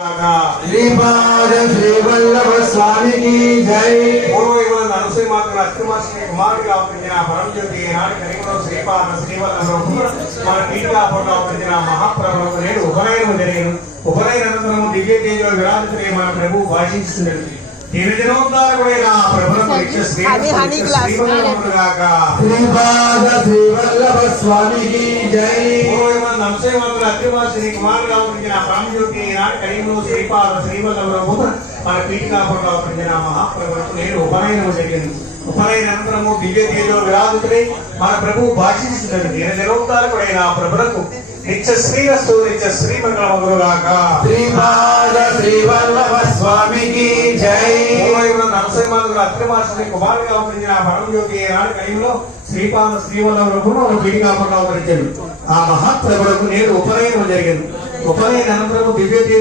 श्रीपाद श्री वल्लभ स्वामी की जय। నరసింహ మాత్రం అత్యమాశ్రీ కుమారుడిగా అవతరించిన పరమజ్యోతి ఈనాడు కలిగిన శ్రీపాద శ్రీవల్లభుడు మన టీకా ఫోటో అవతరించిన మహాప్రభులకు నేడు ఉపనయనం జరిగిన ఉపనయన అనంతరం దివ్య తేజలో విరాజితులే మన ప్రభు భాషించుతున్నది దినదినోద్ధారకుడైన ప్రభువుకు నిత్య శ్రీవల్లభుడుగాక। श्रीपाद श्री वल्लभ स्वामी की जय। నరసింహ మాత్రం అత్యమాశ్రీ కుమారుడిగా అవతరించిన పరమజ్యోతి ఈనాడు కలిగిన శ్రీపాద శ్రీవల్లభుడు మన టీకా ఫోటో అవతరించిన మహాప్రభులకు నేడు ఉపనయనం జరిగింది ఉపనయన అనంతరము దివ్య తేజలో విరాజితులై మన ప్రభు భాషించుతున్నది దినదినోద్ధారకుడైన ప్రభువుకు నిత్య శ్రీరస్తు నిత్య శ్రీమంగళమగుగాక। श्रीपाद श्री वल्लभ स्वामी की जय। నరసింహాదులు అత్యమాశ్రీ కుమారుడిగా అవతరించిన పరమజ్యోతి ఈనాడు కలిగిలో శ్రీపాద శ్రీవల్లభుడు పీఠికాపంగా అవతరించాడు ఆ మహాప్రభులకు నేడు ఉపనయనం జరిగింది ఉపనయన అనంతరము దివ్య తేజలో